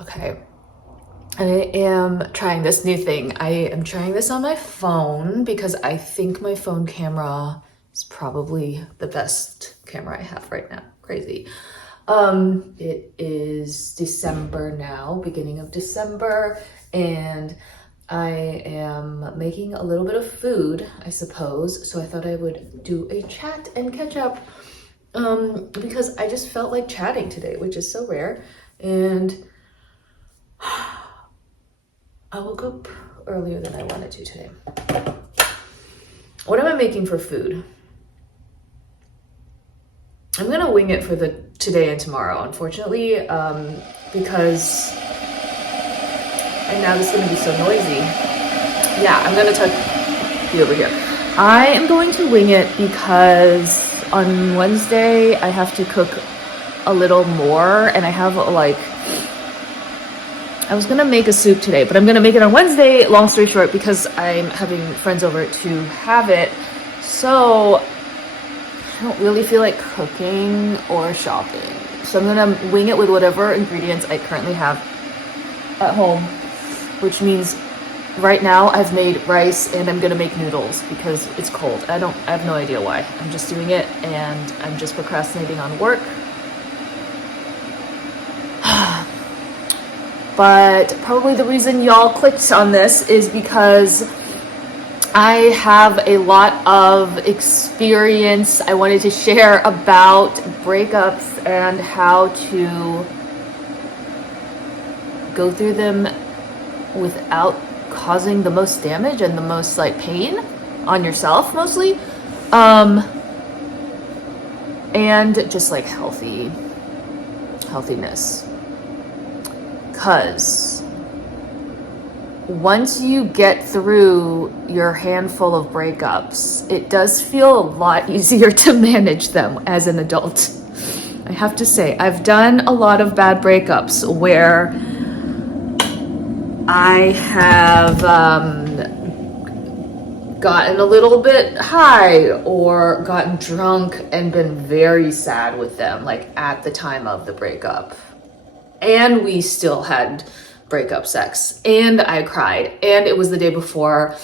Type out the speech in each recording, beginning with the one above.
Okay, I am trying this new thing. I am trying this on my phone because I think my phone camera is probably the best camera I have right now. Crazy. It is December now, beginning of December, and I am making a little bit of food, I suppose. So I thought I would do a chat and catch up, because I just felt like chatting today, which is so rare. And I woke up earlier than I wanted to today. What am I making for food? I'm gonna wing it for the today and tomorrow, unfortunately, because and now this is gonna be so noisy. Yeah, I'm gonna be over here. I am going to wing it because on Wednesday I have to cook a little more, and I have I was gonna make a soup today, but I'm gonna make it on Wednesday, long story short, because I'm having friends over to have it. So I don't really feel like cooking or shopping. So I'm gonna wing it with whatever ingredients I currently have at home, which means right now I've made rice and I'm gonna make noodles because it's cold. I have no idea why. I'm just doing it and I'm just procrastinating on work. But probably the reason y'all clicked on this is because I have a lot of experience I wanted to share about breakups and how to go through them without causing the most damage and the most pain on yourself mostly. And just healthiness. Because once you get through your handful of breakups, it does feel a lot easier to manage them as an adult. I have to say, I've done a lot of bad breakups where I have gotten a little bit high or gotten drunk and been very sad with them, at the time of the breakup. And we still had breakup sex, and I cried, and it was the day before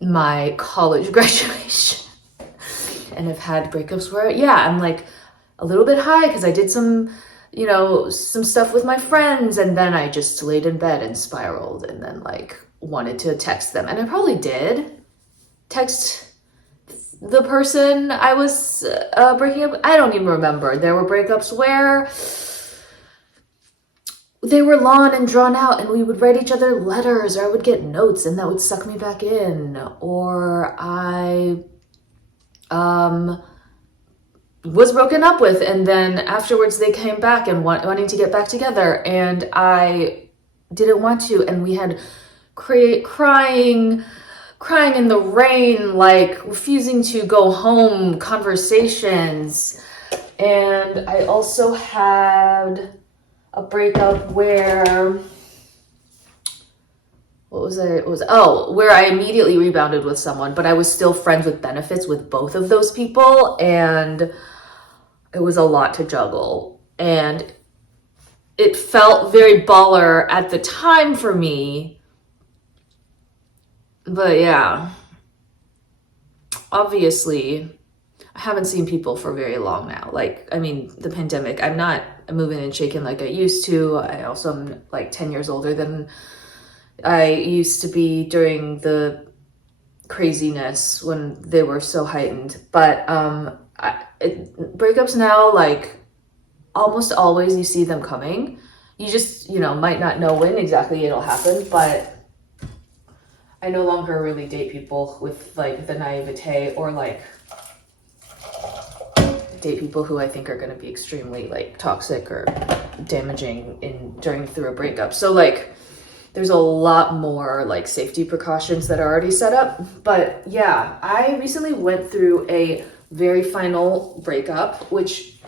my college graduation. And I've had breakups where, I'm a little bit high because I did some stuff with my friends, and then I just laid in bed and spiraled, and then wanted to text them. And I probably did text the person I was breaking up. I don't even remember. There were breakups where they were long and drawn out, and we would write each other letters, or I would get notes and that would suck me back in, or I was broken up with, and then afterwards they came back and wanting to get back together, and I didn't want to, and we had crying in the rain, refusing to go home conversations. And I also had a breakup where where I immediately rebounded with someone, but I was still friends with benefits with both of those people, and it was a lot to juggle, and it felt very baller at the time for me. But yeah, obviously I haven't seen people for very long now. The pandemic, I'm not moving and shaking like I used to. I also am 10 years older than I used to be during the craziness when they were so heightened. But breakups now, almost always you see them coming. You just, might not know when exactly it'll happen, but I no longer really date people with the naivete, or date people who I think are going to be extremely toxic or damaging through a breakup. So there's a lot more safety precautions that are already set up. But yeah, I recently went through a very final breakup, which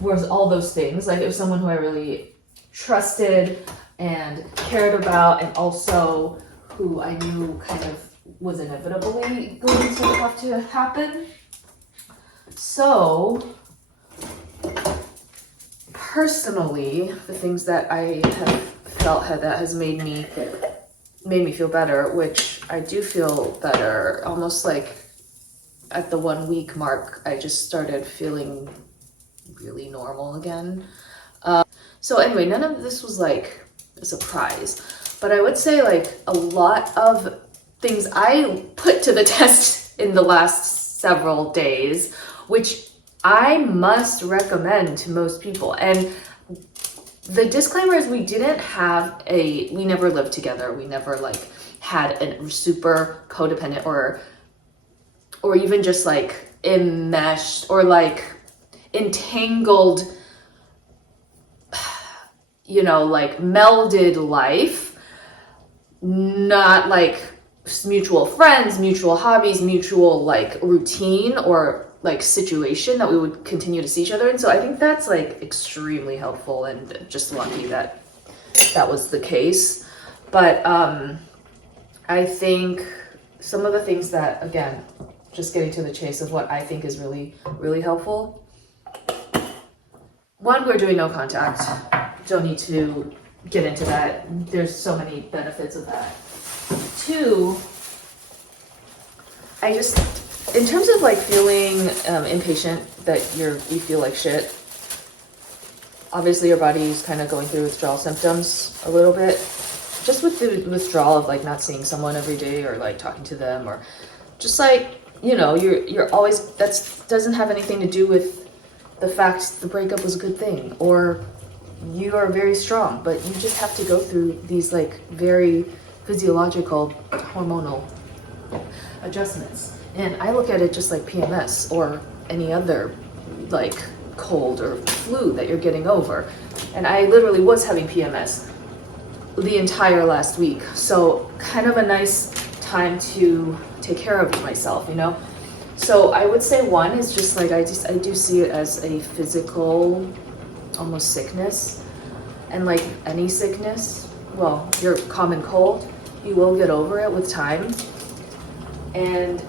was all those things. It was someone who I really trusted and cared about, and also who I knew kind of was inevitably going to have to happen. So personally, the things that I have felt that has made me feel better, which I do feel better, almost like at the 1 week mark, I just started feeling really normal again. So anyway, none of this was like a surprise, but I would say like a lot of things I put to the test in the last several days, which I must recommend to most people. And the disclaimer is we never lived together. We never like had a super codependent or even just like enmeshed or like entangled, like melded life, not like mutual friends, mutual hobbies, mutual like routine or like situation that we would continue to see each other in. So I think that's like extremely helpful, and just lucky that that was the case. But I think some of the things that, again, just getting to the chase of what I think is really, really helpful. One, we're doing no contact. Don't need to get into that. There's so many benefits of that. Two, I just, in terms of like feeling impatient, that you feel like shit, obviously your body's kind of going through withdrawal symptoms a little bit. Just with the withdrawal of like not seeing someone every day or like talking to them, or just like, you're always, that doesn't have anything to do with the fact the breakup was a good thing, or you are very strong, but you just have to go through these like very physiological hormonal adjustments. And I look at it just like PMS or any other like cold or flu that you're getting over. And I literally was having PMS the entire last week. So kind of a nice time to take care of myself, So I would say one is just like, I do see it as a physical, almost sickness. And like any sickness, well, your common cold, you will get over it with time. And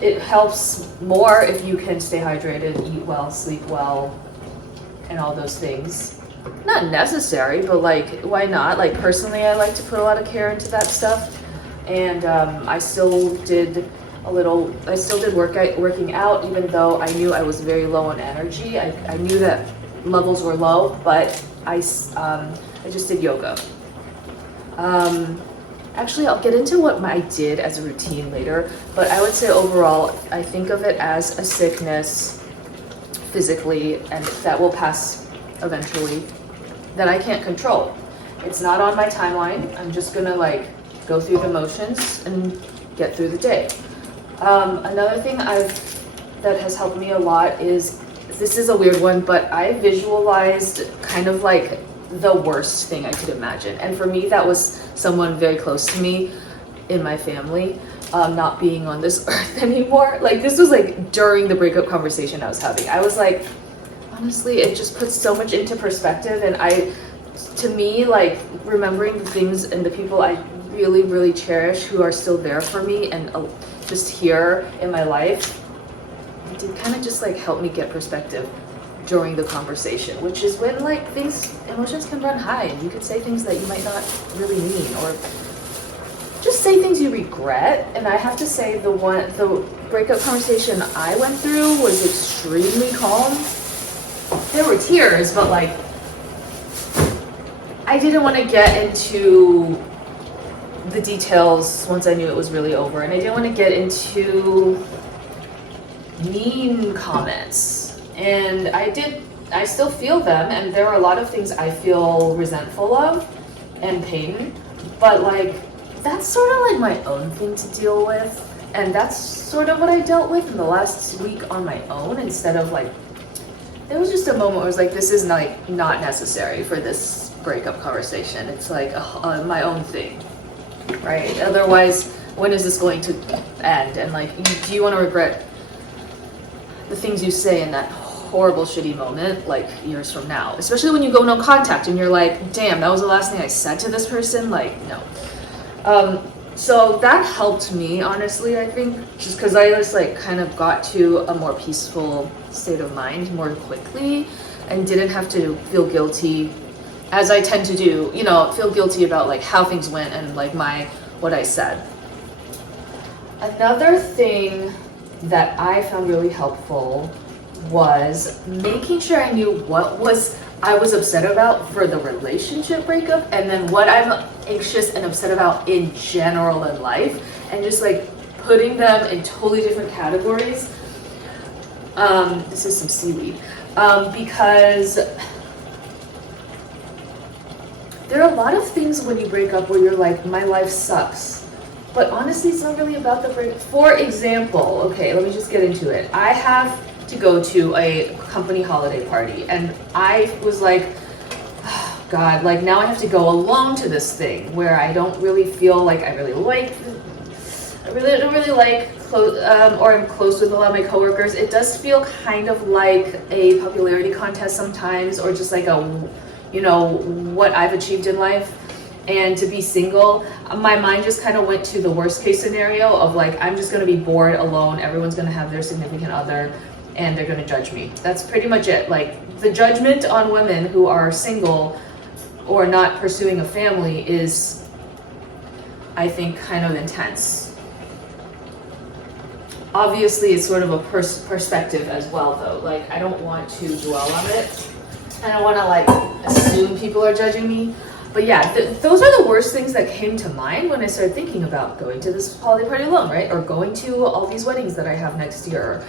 it helps more if you can stay hydrated, eat well, sleep well, and all those things. Not necessary, but like, why not? Like personally, I like to put a lot of care into that stuff. And I still did working out, even though I knew I was very low on energy. I knew that levels were low, but I just did yoga. Actually, I'll get into what I did as a routine later, but I would say overall, I think of it as a sickness physically, and that will pass eventually, that I can't control. It's not on my timeline. I'm just gonna like go through the motions and get through the day. Another thing that has helped me a lot is, this is a weird one, but I visualized kind of like the worst thing I could imagine. And for me, that was someone very close to me in my family not being on this earth anymore. Like this was like during the breakup conversation I was having. I was like, honestly, it just puts so much into perspective. And to me, like remembering the things and the people I really, really cherish who are still there for me and just here in my life, it did kind of just like help me get perspective during the conversation, which is when like emotions can run high and you could say things that you might not really mean, or just say things you regret. And I have to say the breakup conversation I went through was extremely calm. There were tears, but like I didn't want to get into the details once I knew it was really over, and I didn't want to get into mean comments. And I still feel them, and there are a lot of things I feel resentful of and pain, but like that's sort of like my own thing to deal with, and that's sort of what I dealt with in the last week on my own, instead of like, there was just a moment where I was like, this is like not necessary for this breakup conversation. It's like my own thing, right? Otherwise, when is this going to end? And like, do you want to regret the things you say in that horrible, shitty moment, like years from now? Especially when you go no contact and you're like, damn, that was the last thing I said to this person. Like, no. So that helped me, honestly, I think, just because I just like kind of got to a more peaceful state of mind more quickly. and didn't have to feel guilty, as I tend to do, you know, feel guilty about like how things went and like what I said. Another thing that I found really helpful was making sure I knew what I was upset about for the relationship breakup, and then what I'm anxious and upset about in general in life, and just like putting them in totally different categories. This is some seaweed. Because there are a lot of things when you break up where you're like, my life sucks. But honestly, it's not really about the breakup. For example, okay, let me just get into it. I have to go to a company holiday party, and I was like, oh, God, like now I have to go alone to this thing where I don't really feel like I don't really like or I'm close with a lot of my coworkers. It does feel kind of like a popularity contest sometimes, or just like what I've achieved in life. And to be single, my mind just kind of went to the worst case scenario of like, I'm just going to be bored alone. Everyone's going to have their significant other and they're going to judge me. That's pretty much it. Like, the judgment on women who are single or not pursuing a family is, I think, kind of intense. Obviously, it's sort of a perspective as well, though. Like, I don't want to dwell on it. I don't want to like assume people are judging me. But yeah, those are the worst things that came to mind when I started thinking about going to this holiday party alone, right? Or going to all these weddings that I have next year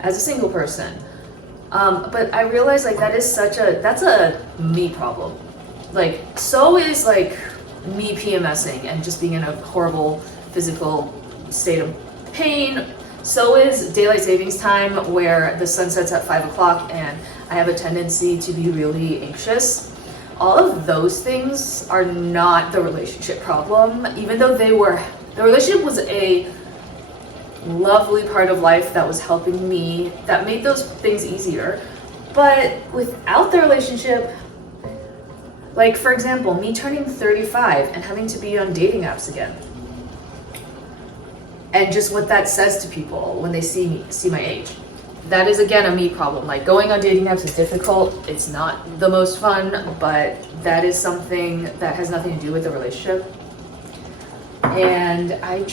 as a single person. But I realized like that's a me problem. Like, so is like me PMSing and just being in a horrible physical state of pain. So is daylight savings time, where the sun sets at 5 o'clock and I have a tendency to be really anxious. All of those things are not the relationship problem, even though the relationship was a lovely part of life that was helping me, that made those things easier. But without the relationship, like for example, me turning 35 and having to be on dating apps again, and just what that says to people when they see my age. That is again a me problem. Like, going on dating apps is difficult. It's not the most fun, but that is something that has nothing to do with the relationship. And that's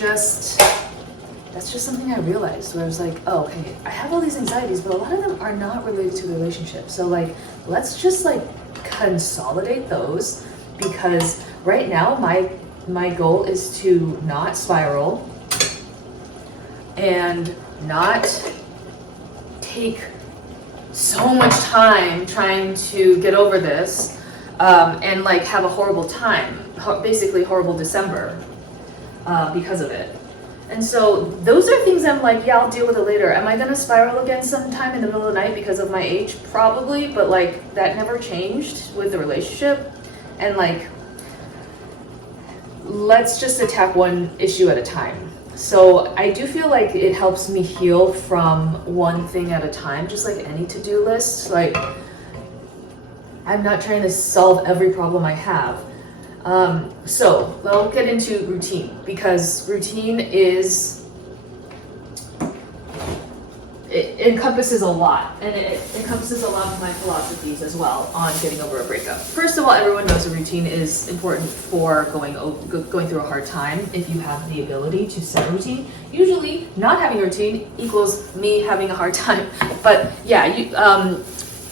just something I realized, where I was like, oh, okay, I have all these anxieties, but a lot of them are not related to the relationship. So like, let's just like consolidate those, because right now my goal is to not spiral and not take so much time trying to get over this, and like have a horrible time, basically horrible December, because of it. And so those are things I'm like, yeah, I'll deal with it later. Am I gonna spiral again sometime in the middle of the night because of my age? Probably, but like that never changed with the relationship. And like, let's just attack one issue at a time. So I do feel like it helps me heal from one thing at a time, just like any to-do list. Like, I'm not trying to solve every problem I have. So we'll get into routine, because routine it encompasses a lot, and it encompasses a lot of my philosophies as well on getting over a breakup. First of all, everyone knows a routine is important for going through a hard time. If you have the ability to set a routine, usually not having a routine equals me having a hard time. But yeah,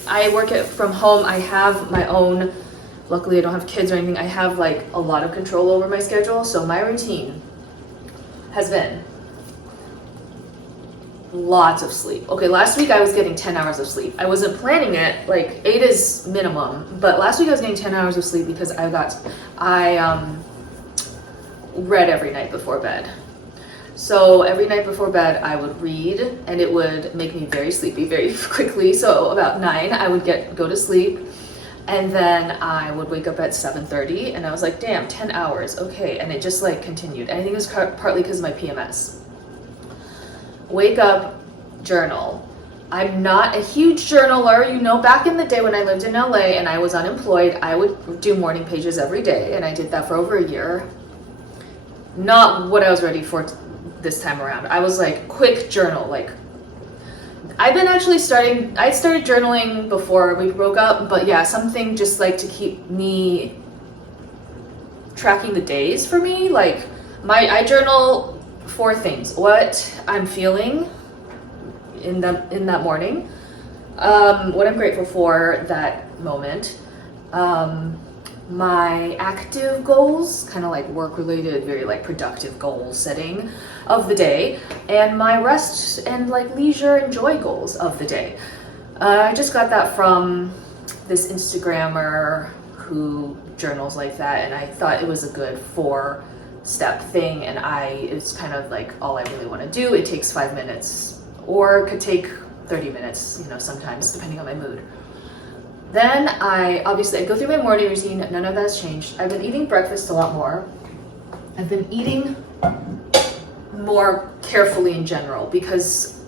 I work from home. I have my own. Luckily, I don't have kids or anything. I have like a lot of control over my schedule. So my routine has been lots of sleep. Okay, last week I was getting 10 hours of sleep. I wasn't planning it, like 8 is minimum, but last week I was getting 10 hours of sleep because I read every night before bed. So every night before bed I would read, and it would make me very sleepy very quickly. So about 9 I would go to sleep, and then I would wake up at 7:30, and I was like, damn, 10 hours, okay. And it just like continued. And I think it was partly because of my PMS. Wake up, journal. I'm not a huge journaler. You know, back in the day when I lived in LA and I was unemployed, I would do morning pages every day, and I did that for over a year. Not what I was ready for this time around. I was like, quick journal. Like, I've been actually I started journaling before we broke up, but yeah, something just like to keep me tracking the days for me. Like I journal 4 things: what I'm feeling in that morning, what I'm grateful for that moment, my active goals, kind of like work related, very like productive goal setting of the day, and my rest and like leisure and joy goals of the day. I just got that from this Instagrammer who journals like that, and I thought it was a good 4-step thing, and it's kind of like all I really want to do. It takes 5 minutes, or it could take 30 minutes, sometimes depending on my mood. Then I go through my morning routine. None of that's changed. I've been eating breakfast a lot more. I've been eating more carefully in general, because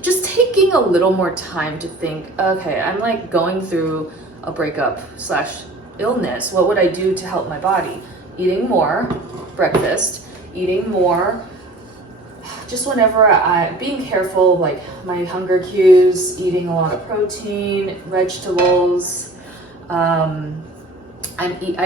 just taking a little more time to think, okay, I'm like going through a breakup / illness. What would I do to help my body? Eating more breakfast, eating more just whenever being careful, like my hunger cues, eating a lot of protein, vegetables. I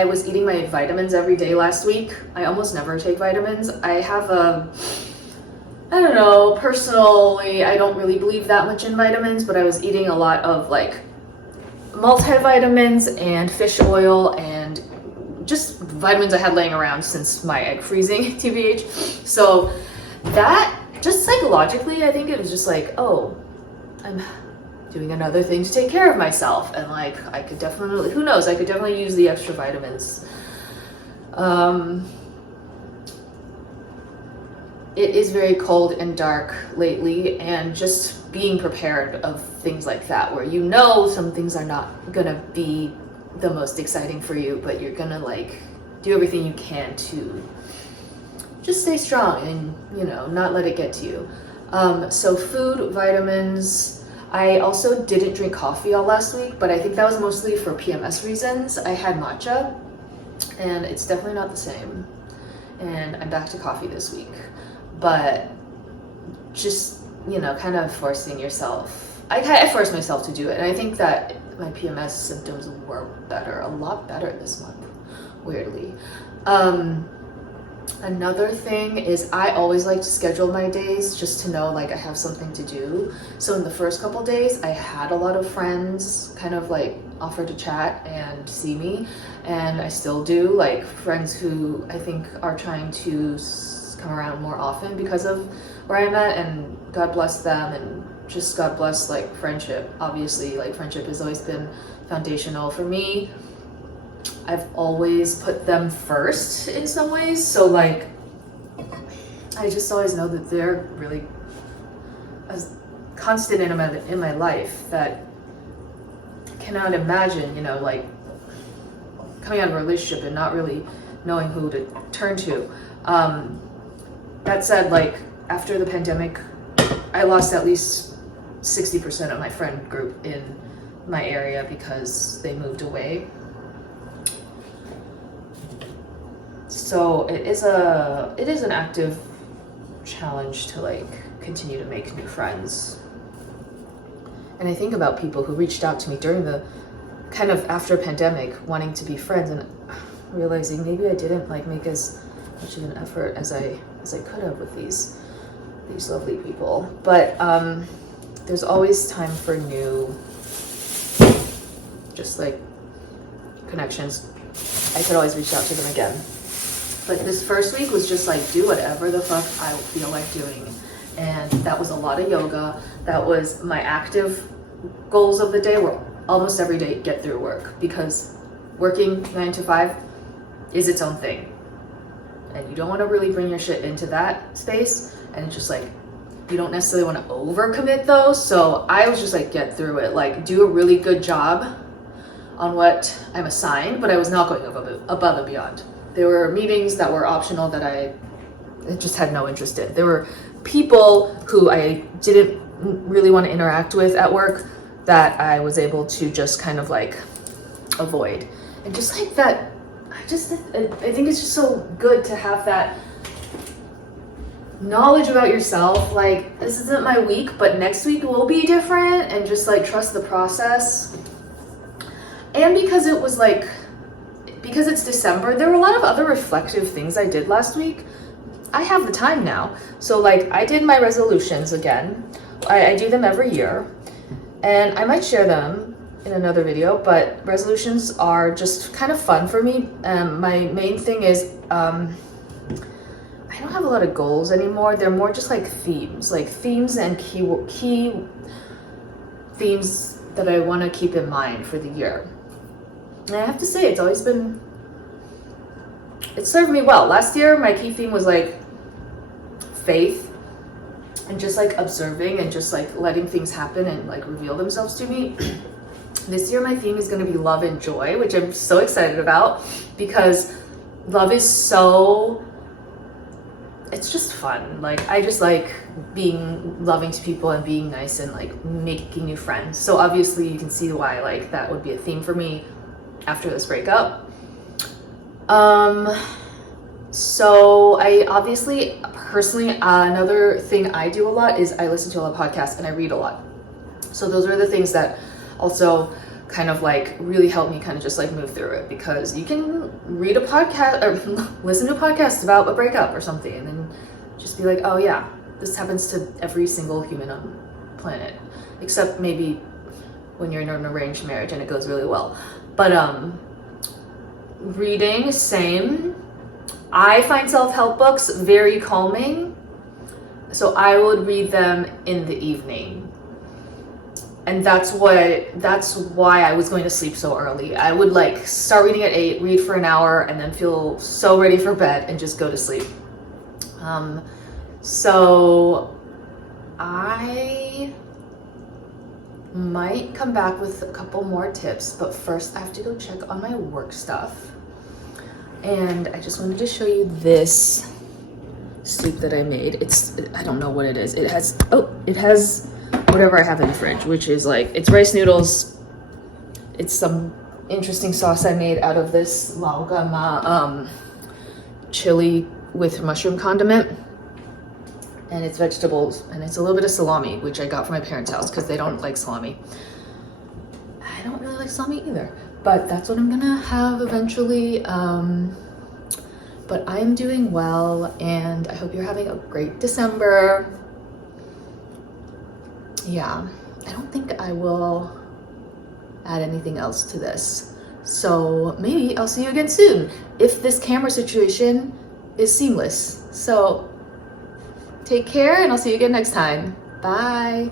was eating my vitamins every day last week. I almost never take vitamins. I have I don't know, personally, I don't really believe that much in vitamins, but I was eating a lot of like multivitamins and fish oil and just vitamins I had laying around since my egg freezing, TBH. So that, just psychologically, I think it was just like, oh, I'm doing another thing to take care of myself. And like, I could definitely, who knows, I could definitely use the extra vitamins. It is very cold and dark lately, and just being prepared of things like that, where some things are not gonna be the most exciting for you, but you're gonna like do everything you can to just stay strong and, not let it get to you. So food, vitamins. I also didn't drink coffee all last week, but I think that was mostly for PMS reasons. I had matcha, and it's definitely not the same. And I'm back to coffee this week. But just, kind of forcing yourself. I forced myself to do it, and I think that my PMS symptoms were a lot better this month, weirdly. Another thing is I always like to schedule my days just to know like I have something to do. So in the first couple days, I had a lot of friends kind of like offer to chat and see me, and I still do, like friends who I think are trying to come around more often because of where I'm at, and God bless them, and just God bless like friendship. Obviously, like friendship has always been foundational for me. I've always put them first in some ways, so like I just always know that they're really a constant in my life that I cannot imagine, like coming out of a relationship and not really knowing who to turn to. That said, like after the pandemic, I lost at least 60% of my friend group in my area because they moved away. So it is an active challenge to like continue to make new friends. And I think about people who reached out to me during the kind of after pandemic wanting to be friends, and realizing maybe I didn't like make as much of an effort as I could have with these lovely people. But there's always time for new just like connections. I could always reach out to them again. But this first week was just like, do whatever the fuck I feel like doing. And that was a lot of yoga. That was my active goals of the day were almost every day get through work, because working 9 to 5 is its own thing. And you don't want to really bring your shit into that space. And it's just like, you don't necessarily want to overcommit though. So I was just like, get through it. Like do a really good job on what I'm assigned, but I was not going above and beyond. There were meetings that were optional that I just had no interest in. There were people who I didn't really want to interact with at work that I was able to just kind of like avoid. And just like that, I think it's just so good to have that knowledge about yourself. Like, this isn't my week, but next week will be different, and just like trust the process. And because it was like, because it's December, there were a lot of other reflective things I did last week. I have the time now. So like, I did my resolutions again. I do them every year, and I might share them in another video, but resolutions are just kind of fun for me. My main thing is, I don't have a lot of goals anymore. They're more just like themes and key themes that I want to keep in mind for the year. And I have to say, it served me well. Last year, my key theme was like faith, and just like observing and just like letting things happen and like reveal themselves to me. This year, my theme is going to be love and joy, which I'm so excited about, because love is it's just fun. Like, I just like being loving to people and being nice and like making new friends. So obviously you can see why like that would be a theme for me after this breakup. So I obviously, personally, another thing I do a lot is I listen to a lot of podcasts and I read a lot. So those are the things that also kind of like really help me kind of just like move through it, because you can read a podcast or listen to a podcast about a breakup or something and then just be like, oh yeah, this happens to every single human on the planet, except maybe when you're in an arranged marriage and it goes really well. But reading, same. I find self-help books very calming, so I would read them in the evening. And that's why I was going to sleep so early. I would like start reading at 8, read for an hour, and then feel so ready for bed and just go to sleep. So I might come back with a couple more tips, but first I have to go check on my work stuff. And I just wanted to show you this soup that I made. I don't know what it is. It has whatever I have in the fridge, which is like, it's rice noodles. It's some interesting sauce I made out of this laogama chili with mushroom condiment. And it's vegetables, and it's a little bit of salami, which I got from my parents' house because they don't like salami. I don't really like salami either, but that's what I'm gonna have eventually. But I'm doing well, and I hope you're having a great December. Yeah, I don't think I will add anything else to this. So maybe I'll see you again soon if this camera situation is seamless. So take care, and I'll see you again next time. Bye.